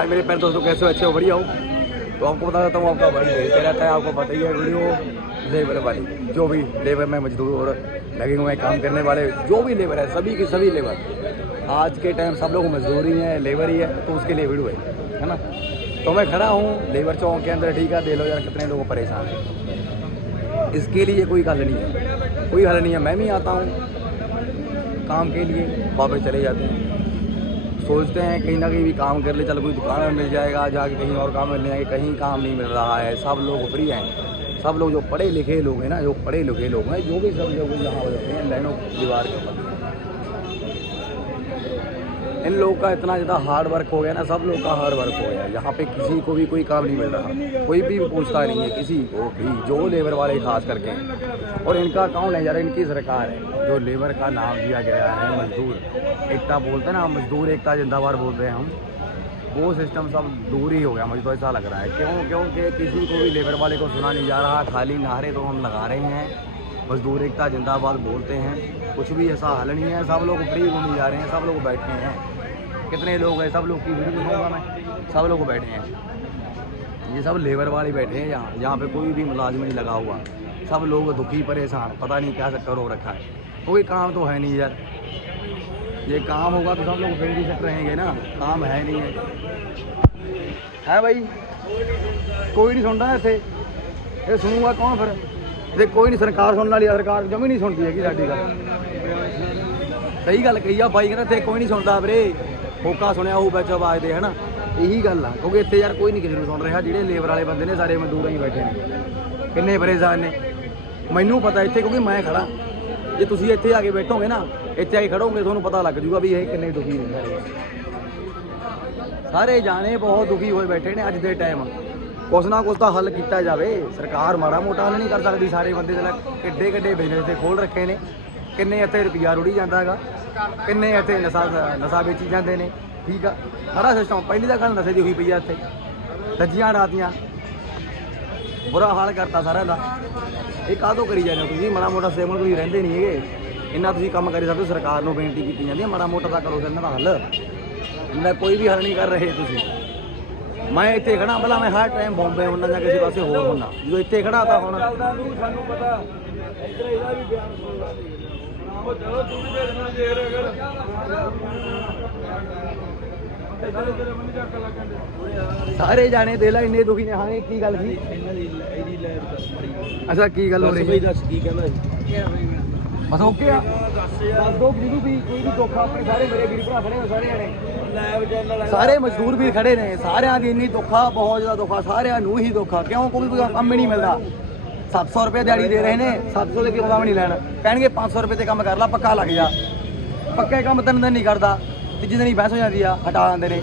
हाय मेरे पैर दोस्तों कैसे अच्छे हो? बढ़िया हो। तो आपको बता देता हूँ, आपका भाई भेजते रहता है। आपको पता ही है, वीडियो लेबर वाली, जो भी लेबर में मजदूर और लगे हुए काम करने वाले, जो भी लेबर है, सभी के सभी लेबर। आज के टाइम सब लोग मजदूर ही हैं, लेबर ही है तो उसके लिए वीडियो है है ना? तो मैं खड़ा हूँ, लेबर चौक के अंदर, ठीक है? दे लो यार, कितने लोग परेशान हैं। इसके लिए कोई हल नहीं है। कोई हल नहीं है। मैं भी आता हूँ, काम के लिए, वापस चले जाते हैं। सोचते हैं कहीं ना कहीं भी काम कर ले, चलो कोई दुकान में मिल जाएगा, जाके कहीं और काम मिल जाएँगे, कहीं काम नहीं मिल रहा है। सब लोग फ्री हैं। सब लोग जो पढ़े लिखे लोग हैं ना, जो पढ़े लिखे लोग हैं, जो भी सब लोग यहाँ होते हैं लाइनों दीवार के ऊपर इन लोगों का इतना ज़्यादा हार्ड वर्क हो गया ना, सब लोग का हार्ड वर्क हो गया। यहाँ पे किसी को भी कोई काम नहीं मिल रहा। कोई भी पूछता नहीं है, किसी को भी, जो लेबर वाले खास करके और इनका कौन है यार, इनकी सरकार है। जो लेबर का नाम दिया गया है, मजदूर। एकता बोलते हैं ना, मजदूर एकता जिंदाबाद बोलते हैं हम। वो सिस्टम सब दूर ही हो गया, मुझे तो ऐसा लग रहा है। क्यों? क्योंकि किसी को भी लेबर वाले को सुना नहीं जा रहा। खाली नारे तो हम लगा रहे हैं। मजदूर एकता जिंदाबाद बोलते हैं। कुछ भी ऐसा हल नहीं है। सब लोग फ्री घूमने जा रहे हैं, सब लोग बैठे हैं। कितने लोग हैं सब लोग की वीडियो दिखाऊंगा मैं सब लोग बैठे हैं ये सब लेबर वाले बैठे हैं यहाँ यहाँ पे कोई भी मुलाजिम नहीं लगा हुआ सब लोग दुखी परेशान पता नहीं क्या चक्कर हो रखा है कोई काम तो है नहीं यार ये काम होगा तो सब लोग फिर भी सेट रहेंगे ना काम है नहीं है है भाई ਕੋਈ ਨਹੀਂ ਸੁਣਦਾ ਇੱਥੇ ਇਹ ਸੁਣੂਗਾ ਕੌਣ ਫਿਰ ਜੇ ਕੋਈ ਨਹੀਂ ਸਰਕਾਰ ਸੁਣਨ ਵਾਲੀ ਆ, ਸਰਕਾਰ ਜਮੀ ਨਹੀਂ ਸੁਣਦੀ ਹੈਗੀ ਸਾਡੀ ਗੱਲ ਸਹੀ ਗੱਲ ਕਹੀ ਆ ਬਾਈ ਕਹਿੰਦਾ ਇੱਥੇ ਕੋਈ ਨਹੀਂ ਸੁਣਦਾ ਵੀਰੇ ਹੋਕਾ ਸੁਣਿਆ ਹੋਊ ਵਿੱਚ ਆਵਾਜ਼ ਦੇ, ਹਨਾ? ਇਹੀ ਗੱਲ ਆ, ਕਿਉਂਕਿ ਇੱਥੇ ਯਾਰ ਕੋਈ ਨਹੀਂ ਕਿਸੇ ਨੂੰ ਸੁਣ ਰਿਹਾ, ਜਿਹੜੇ ਲੇਬਰ ਵਾਲੇ ਬੰਦੇ ਨੇ ਸਾਰੇ ਮਜ਼ਦੂਰ ਹੀ ਬੈਠੇ ਨੇ। ਕਿੰਨੇ ਪਰੇਸ਼ਾਨ ਨੇ। ਮੈਨੂੰ ਪਤਾ ਇੱਥੇ, ਕਿਉਂਕਿ ਮੈਂ ਖੜਾ ਜੇ ਤੁਸੀਂ ਇੱਥੇ ਆ ਕੇ ਬੈਠੋਗੇ ਨਾ, ਇੱਥੇ ਆ ਕੇ ਖੜੋਗੇ, ਤੁਹਾਨੂੰ ਪਤਾ ਲੱਗ ਜੂਗਾ ਵੀ ਇਹ ਕਿੰਨੇ ਦੁਖੀ ਨੇ ਸਾਰੇ। ਸਾਰੇ ਜਾਣੇ ਬਹੁਤ ਦੁਖੀ ਹੋਏ ਬੈਠੇ ਨੇ ਅੱਜ ਦੇ ਟਾਈਮ ਕੁਛ ਨਾ ਕੁਛ ਤਾਂ ਹੱਲ ਕੀਤਾ ਜਾਵੇ। ਸਰਕਾਰ ਮਾੜਾ ਮੋਟਾ ਹੱਲ ਨਹੀਂ ਕਰ ਸਕਦੀ, ਸਾਰੇ ਬੰਦੇ ਦੇ ਕਿੱਡੇ ਕਿੱਡੇ ਬਿਜ਼ਨਸ ਤੇ ਖੋਲ ਰੱਖੇ ਨੇ। ਕਿੰਨੇ ਇੱਥੇ ਰੁਪਈਆ ਰੁੜੀ ਜਾਂਦਾ ਹੈਗਾ ਕਿੰਨੇ ਇੱਥੇ ਨਸ਼ਾ ਨਸ਼ਾ ਵੇਚੀ ਜਾਂਦੇ ਨੇ ਠੀਕ ਆ? ਸਾਰਾ ਸਿਸਟਮ ਪਹਿਲੀ ਤਾਂ ਗੱਲ ਨਸ਼ੇ ਦੀ ਹੋਈ ਪਈ ਆ ਇੱਥੇ। ਰੱਜੀਆਂ ਰਾਤੀਆਂ ਬੁਰਾ ਹਾਲ ਕਰਤਾ ਸਾਰਿਆਂ ਦਾ। ਇਹ ਕਾਹਦੋਂ ਕਰੀ ਜਾਂਦੇ ਹੋ ਤੁਸੀਂ? ਮਾੜਾ ਮੋਟਾ ਸੇਵਨ ਤੁਸੀਂ ਰਹਿੰਦੇ ਨਹੀਂ ਹੈਗੇ। ਇੰਨਾ ਤੁਸੀਂ ਕੰਮ ਕਰੀ ਸਕਦੇ ਹੋ, ਸਰਕਾਰ ਨੂੰ ਬੇਨਤੀ ਕੀਤੀ ਜਾਂਦੀ ਹੈ ਮਾੜਾ ਮੋਟਾ ਤਾਂ ਕਰੋ ਇਹਨਾਂ ਦਾ ਹੱਲ। ਇਹਨਾਂ ਕੋਈ ਵੀ ਹੱਲ ਨਹੀਂ ਕਰ ਰਹੇ ਤੁਸੀਂ। ਮੈਂ ਇੱਥੇ ਖੜਾ ਭਲਾ ਮੈਂ ਹਰ ਟਾਈਮ ਬੰਬੇ ਹੁੰਦਾ ਜਾਂ ਕਿਸੇ ਪਾਸੇ ਹੋਰ ਹੁੰਦਾ ਜਦੋਂ ਇੱਥੇ ਖੜਾ ਤਾਂ ਹੁਣ ਸਾਨੂੰ ਪਤਾ। ਇੱਧਰ ਇਹਦਾ ਵੀ ਬਿਆਨ ਸੁਣ ਉਹ ਚਲੋ ਤੂੰ ਵੀ ਦੇਰ ਅਗਰ। ਸਾਰੇ ਜਾਣੇ ਦੇ ਲੈ ਇੰਨੇ ਦੁਖੀ ਨੇ। ਹਾਂ ਇਹ ਕੀ ਗੱਲ ਸੀ? ਅੱਛਾ ਕੀ ਗੱਲ ਹੋ ਰਹੀ ਹੈ? ਦੱਸ ਕੀ ਕਹਿੰਦਾ ਸੀ ਬਸ ਓਕੇ ਆ। ਦੱਸ ਦੋ ਜਿਹਨੂੰ ਵੀ ਕੋਈ ਵੀ ਦੁੱਖ ਆਪਣੇ ਸਾਰੇ ਮੇਰੇ ਵੀਰ ਭਰਾ ਖੜੇ ਹੋ ਸਾਰੇ ਜਾਣੇ ਸਾਰੇ ਮਜ਼ਦੂਰ ਵੀ ਖੜੇ ਨੇ ਸਾਰਿਆਂ ਦੀ ਇੰਨੀ ਦੁੱਖਾ ਬਹੁਤ ਜ਼ਿਆਦਾ ਦੁੱਖਾ ਸਾਰਿਆਂ ਨੂੰ ਹੀ ਦੁੱਖਾ ਕਿਉਂ? ਕੋਈ ਵੀ ਕੰਮ ਨਹੀਂ ਮਿਲਦਾ। 700 ਰੁਪਏ ਦਿਹਾੜੀ ਦੇ ਰਹੇ ਨੇ 700 ਦੇ ਕਿਉਂ ਕੰਮ ਨਹੀਂ ਲੈਣ? ਕਹਿਣਗੇ 500 ਰੁਪਏ ਤੇ ਕੰਮ ਕਰ ਲੈ ਪੱਕਾ ਲੱਗ ਜਾ। ਪੱਕੇ ਕੰਮ ਤਿੰਨ ਦਿਨ ਨਹੀਂ ਕਰਦਾ ਤੀਜੇ ਦਿਨ ਹੀ ਬਹਿਸ ਹੋ ਜਾਂਦੀ ਆ ਹਟਾ ਦਿੰਦੇ ਨੇ।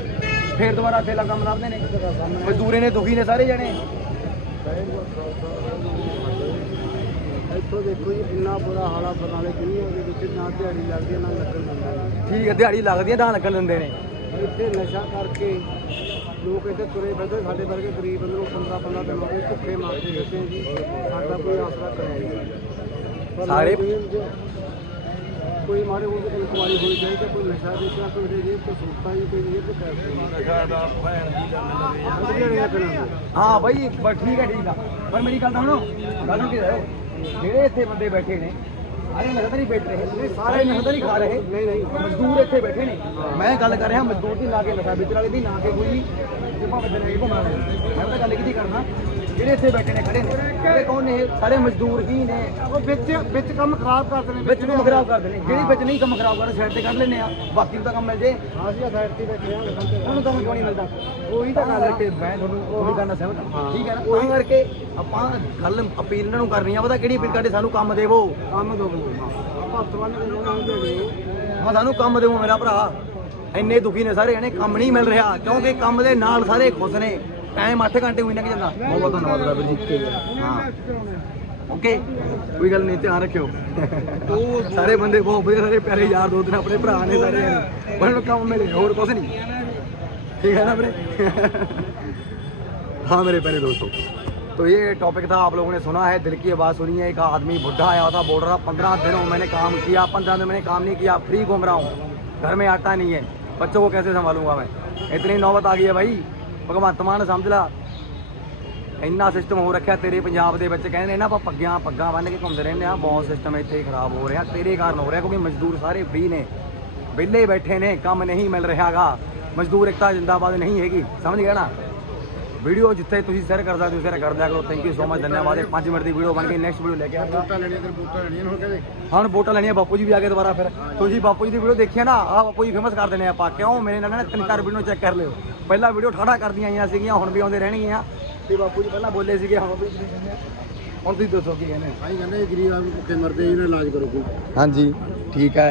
ਫੇਰ ਦੁਬਾਰਾ ਫੇਲਾ ਕੰਮ ਲੱਭਦੇ ਨੇ। ਮਜ਼ਦੂਰੇ ਨੇ ਦੁਖੀ ਨੇ ਸਾਰੇ ਜਣੇ। ਇੱਥੋਂ ਦੇਖੋ ਜੀ ਕਿੰਨਾ ਬੁਰਾ ਹਾਲਾ ਬਰਨਾਲੇ ਦੁਨੀਆ ਦੇ ਵਿੱਚ ਨਾ ਦਿਹਾੜੀ ਲੱਗਦੀ ਨਾ ਲੱਗਣ ਦਿੰਦੇ ਠੀਕ ਹੈ ਦਿਹਾੜੀ ਲੱਗਦੀ ਹੈ ਤਾਂ ਲੱਗਣ ਦਿੰਦੇ ਨੇ। ਇੱਥੇ ਨਸ਼ਾ ਕਰਕੇ ਲੋਕ ਇੱਥੇ ਤੁਰੇ ਫਿਰਦੇ ਸਾਡੇ ਵਰਗੇ ਗਰੀਬ ਬੰਦੇ ਨੂੰ 15 15 ਦਿਨ ਹੋ ਗਏ ਭੁੱਖੇ ਮਾਰਦੇ ਫਿਰਦੇ ਜੀ। ਸਾਡਾ ਕੋਈ ਆਸਰਾ ਕਰਿਆ ਨਹੀਂ ਸਾਰੇ- ਕੋਈ ਮਾਰੇ ਉਹ ਇਨਕੁਆਰੀ ਹੋਣੀ ਚਾਹੀਦੀ ਹੈ, ਕੋਈ ਨਸ਼ਾ ਵੇਚਦਾ ਕੋਈ ਦੇ ਜੇਬ ਤੋਂ ਸੁੱਤਾ ਹੀ ਕੋਈ ਤੋਂ ਪੈਸੇ ਨਸ਼ਾ ਦਾ ਭੈਣ ਦੀ ਗੱਲ ਹਾਂ। ਬਾਈ ਬਸ ਠੀਕ ਹੈ ਠੀਕ ਆ। ਪਰ ਮੇਰੀ ਗੱਲ ਤਾਂ ਸੁਣੋ ਗੱਲ ਕੀ ਹੈ ਜਿਹੜੇ ਇੱਥੇ ਬੰਦੇ ਬੈਠੇ ਨੇ बैठ रहे सारे लगातार खा रहे नहीं नहीं। मजदूर इतने बैठे नहीं। मैं गल कर मजदूर की ना के कोई जिम्मा को मैं गल की करना। ਜਿਹੜੇ ਇੱਥੇ ਬੈਠੇ ਨੇ ਖੜੇ ਨੇ। ਇਹ ਕੌਣ ਨੇ? ਇਹ? ਸਾਰੇ ਮਜ਼ਦੂਰ ਹੀ ਨੇ। ਉਹ ਵਿੱਚ ਵਿੱਚ ਕੰਮ ਖਰਾਬ ਕਰਦੇ ਨੇ ਵਿੱਚ ਕੰਮ ਖਰਾਬ ਕਰਦੇ ਨੇ ਜਿਹੜੀ ਵਿੱਚ ਨਹੀਂ ਕੰਮ ਖਰਾਬ ਕਰਦੇ ਸਾਈਡ ਤੇ ਕੱਢ ਲੈਂਦੇ ਆ। ਬਾਕੀ ਨੂੰ ਤਾਂ ਕੰਮ ਮਿਲ ਜੇ। ਹਾਂ ਜੀ ਸਾਈਡ ਤੇ ਬੈਠੇ ਆ। ਉਹਨੂੰ ਕੰਮ ਕਿਉਂ ਨਹੀਂ ਮਿਲਦਾ? ਉਹੀ ਤਾਂ ਗੱਲ ਹੈ। ਕਿ ਮੈਂ ਤੁਹਾਨੂੰ ਉਹੀ ਗੱਲ ਨਾਲ ਸਹਿਮਤ ਹਾਂ। ਠੀਕ ਹੈ ਨਾ? ਉਹੀ ਕਰਕੇ ਆਪਾਂ ਗੱਲ ਅਪੀਲ ਇਹਨਾਂ ਨੂੰ ਕਰਨੀ ਆ। ਪਤਾ ਕਿਹੜੀ ਅਪੀਲ ਕਰਦੇ? ਸਾਨੂੰ ਕੰਮ ਦੇਵੋ। ਕੰਮ ਦੋ ਬੰਦੇ। ਆਪਾਂ ਹੱਥ ਬੰਨ ਕੇ ਉਹਨਾਂ ਨੂੰ ਦੇ ਹਾਂ ਸਾਨੂੰ ਕੰਮ ਦੇਵੋ ਮੇਰਾ ਭਰਾ। ਇੰਨੇ ਦੁਖੀ ਨੇ ਸਾਰੇ ਜਣੇ। ਕੰਮ ਨਹੀਂ ਮਿਲ ਰਿਹਾ। ਕਿਉਂਕਿ ਕੰਮ ਦੇ ਨਾਲ ਸਾਰੇ ਖੁਸ਼ ਨੇ। ਟਾਈਮ 8 ਘੰਟੇ ਹੋਈ ਲੰਘ ਜਾਂਦਾ ਬਹੁਤ ਬਹੁਤ ਧੰਨਵਾਦ ਬਾਬਾ ਜੀ ਹਾਂ ਓਕੇ ਕੋਈ ਗੱਲ ਨਹੀਂ ਧਿਆਨ ਰੱਖਿਓ ਸਾਰੇ ਬੰਦੇ ਬਹੁਤ ਵਧੀਆ ਸਾਰੇ ਪਿਆਰੇ ਯਾਰ ਦੋਸਤ ਨੇ ਆਪਣੇ ਭਰਾ ਨੇ ਸਾਰੇ ਜਣੇ ਉਹਨਾਂ ਨੂੰ ਕੰਮ ਮਿਲੇ ਹੋਰ ਕੁਝ ਨਹੀਂ ठीक है ना मेरे हाँ मेरे प्यारे दोस्तों तो ये टॉपिक था आप लोगों ने सुना है दिल की आवाज़ सुनी है एक आदमी बुढ़ा आया था बोल रहा पंद्रह दिनों मैंने काम किया पंद्रह दिन मैंने काम नहीं किया फ्री घूम रहा हूँ घर में आटा नहीं है बच्चों को कैसे संभालूंगा मैं ਇਤਨੀ ਨੌਬਤ ਆ ਗਈ ਹੈ ਬਾਈ ਭਗਵੰਤ ਮਾਨ ਸਮਝ ਲਾ। ਇੰਨਾ ਸਿਸਟਮ ਹੋ ਰੱਖਿਆ ਤੇਰੇ ਪੰਜਾਬ ਦੇ ਵਿੱਚ। ਕਹਿੰਦੇ ਨੇ ਨਾ ਆਪਾਂ ਪੱਗਾਂ ਪੱਗਾਂ ਬੰਨ ਕੇ ਘੁੰਮਦੇ ਰਹਿੰਦੇ ਆ ਬਹੁਤ ਸਿਸਟਮ ਇੱਥੇ ਖਰਾਬ ਹੋ ਰਿਹਾ। ਤੇਰੇ ਕਾਰਨ ਹੋ ਰਿਹਾ ਕਿਉਂਕਿ ਮਜ਼ਦੂਰ ਸਾਰੇ ਫ੍ਰੀ ਨੇ। ਵਿਹਲੇ ਬੈਠੇ ਨੇ ਕੰਮ ਨਹੀਂ ਮਿਲ ਰਿਹਾਗਾ। ਮਜ਼ਦੂਰ ਇਕਤਾ ਜਿੰਦਾਬਾਦ ਨਹੀਂ ਹੈਗੀ। ਸਮਝ ਗਿਆ ਨਾ? ਵੀਡੀਓ ਜਿੱਥੇ ਤੁਸੀਂ ਸ਼ੇਅਰ ਕਰ ਸਕਦੇ ਹੋ ਸ਼ੇਅਰ ਕਰ ਦਿਆ ਕਰੋ। ਥੈਂਕ ਯੂ ਸੋ ਮਚ ਧੰਨਵਾਦ। ਇਹ 5 ਮਿੰਟ ਦੀ ਵੀਡੀਓ ਬਣ ਗਈ। ਨੈਕਸਟ ਵੀਡੀਓ ਲੈ ਕੇ ਆਉਂਗਾ ਵੋਟਾਂ ਲੈਣੀਆਂ ਤੇ ਵੋਟਾਂ ਲੈਣੀਆਂ ਹੁਣ ਕਹਿੰਦੇ। ਹੁਣ ਵੋਟਾਂ ਲੈਣੀਆਂ ਬਾਪੂ ਜੀ ਵੀ ਆ ਗਏ ਦੁਬਾਰਾ ਫਿਰ। ਤੁਸੀਂ ਬਾਪੂ ਜੀ ਦੀ ਵੀਡੀਓ ਦੇਖੀ ਆ ਨਾ? ਆ ਬਾਪੂ ਜੀ ਫੇਮਸ ਕਰ ਦੇਣੇ ਆਪਾਂ। ਕਿਉਂ? ਮੇਰੇ ਨਾਲ ਨਾ ਤਿੰਨ ਚਾਰ ਵੀਡੀਓ ਚੈੱਕ ਕਰ ਲਿਓ। ਪਹਿਲਾਂ ਵੀਡੀਓ ਠਾਠਾ ਕਰਦੀਆਂ ਆਈਆਂ ਸੀਗੀਆਂ ਹੁਣ ਵੀ ਆਉਂਦੇ ਰਹਿਣਗੀਆਂ। ਤੇ ਬਾਪੂ ਜੀ ਪਹਿਲਾਂ ਬੋਲੇ ਸੀਗੇ ਹੁਣ ਵੀ। ਹੁਣ ਤੁਸੀਂ ਦੱਸੋ ਕੀ ਕਹਿੰਦੇ ਭਾਈ ਕਹਿੰਦੇ ਗਰੀਬ ਆਦਮੀ ਭੁੱਖੇ ਮਰਦੇ ਇਹਨਾਂ ਇਲਾਜ ਕਰੋ ਕੋਈ। ਹਾਂਜੀ ਠੀਕ ਹੈ।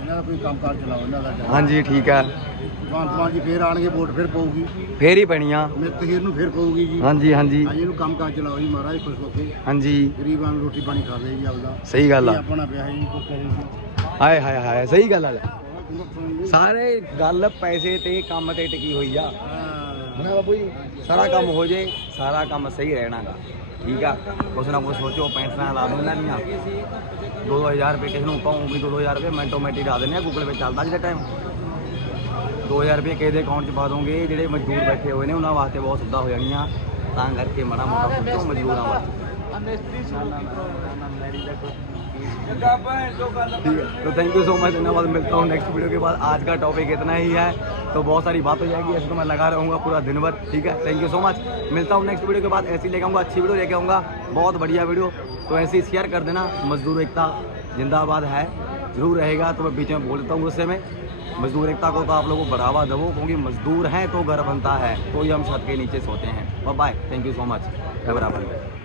ਇਹਨਾਂ ਦਾ ਕੋਈ ਕੰਮਕਾਰ ਚਲਾਓ ਇਹਨਾਂ ਦਾ ਹਾਂਜੀ ਠੀਕ ਹੈ। ਭਗਵੰਤ ਮਾਨ ਜੀ ਫੇਰ ਆਣਗੇ ਵੋਟ ਫੇਰ ਪਊਗੀ। ਫੇਰ ਹੀ ਪੈਣੀਆਂ। ਮਿੱਤ ਹੀਰ ਨੂੰ ਫੇਰ ਪਊਗੀ ਜੀ। ਹਾਂਜੀ ਹਾਂਜੀ। ਹਾਂਜੀ ਇਹਨੂੰ ਕੰਮਕਾਰ ਚਲਾਓ ਜੀ ਮਹਾਰਾਜ ਖੁਸ਼ ਹੋ ਕੇ। ਹਾਂਜੀ। ਗਰੀਬਾਂ ਨੂੰ ਰੋਟੀ ਪਾਣੀ ਖਾਵੇ ਜੀ ਆਪਦਾ। ਸਹੀ ਗੱਲ ਆ। ਆਪਣਾ ਵਿਆਹ ਜੀ ਕੋਈ ਕਰੇ ਹਾਏ ਹਾਏ ਹਾਏ ਸਹੀ ਗੱਲ ਆ। ਸਾਰੇ ਗੱਲ ਪੈਸੇ ਤੇ ਕੰਮ ਤੇ ਟਿਕੀ ਹੋਈ ਆ। ਨਾ ਬਾਬੂ ਜੀ, ਸਾਰਾ ਕੰਮ ਹੋ ਜੇ, ਸਾਰਾ ਕੰਮ ਸਹੀ ਰਹਿਣਾਗਾ। ਠੀਕ ਆ? ਕੁਛ ਨਾ ਕੁਛ ਸੋਚੋ, ਪੈਂਟਾਂ ਲਾ ਦੋ ਇਹਨਾਂ ਦੀਆਂ 2000 ਰੁਪਏ ਕਿਸ ਨੂੰ ਪਾਉਂ ਵੀ 2000 ਰੁਪਏ ਮਿੰਟੋ ਮਿੰਟ ਲਾ ਦਿੰਦੇ ਆ ਗੂਗਲ ਪੇ ਚੱਲਦਾ ਜਿਹੜਾ ਟਾਈਮ 2000 ਰੁਪਏ ਕਿਸੇ ਦੇ ਅਕਾਊਂਟ 'ਚ ਪਾ ਦੋਗੇ, ਜਿਹੜੇ ਮਜ਼ਦੂਰ ਬੈਠੇ ਹੋਏ ਨੇ, ਉਹਨਾਂ ਵਾਸਤੇ ਬਹੁਤ ਸੁਵਿਧਾ ਹੋ ਜਾਣੀਆਂ। ਤਾਂ ਕਰਕੇ ਮਾੜਾ ਮੋਟਾ ਸੋਚੋ, ਮਜ਼ਦੂਰਾਂ ਵਾਸਤੇ। ठीक है तो थैंक यू सो मच धन्यवाद, मिलता हूँ नेक्स्ट वीडियो के बाद। आज का टॉपिक इतना ही है तो बहुत सारी बात हो जाएगी, ऐसे तो मैं लगा रहूँगा पूरा दिन भर, ठीक है? थैंक यू सो मच मिलता हूँ नेक्स्ट वीडियो के बाद, ऐसी लेके आऊँगा, अच्छी वीडियो लेके आऊँगा। बहुत बढ़िया वीडियो तो ऐसे शेयर कर देना, मजदूर एकता जिंदाबाद है, ज़रूर रहेगा तो मैं बीच में बोल देता हूँ गुस्से में। मजदूर एकता को तो आप लोगों को बढ़ावा दो क्योंकि मजदूर हैं तो घर बनता है तो ही हम छत के नीचे सोते हैं। Bye thank you so much बराबर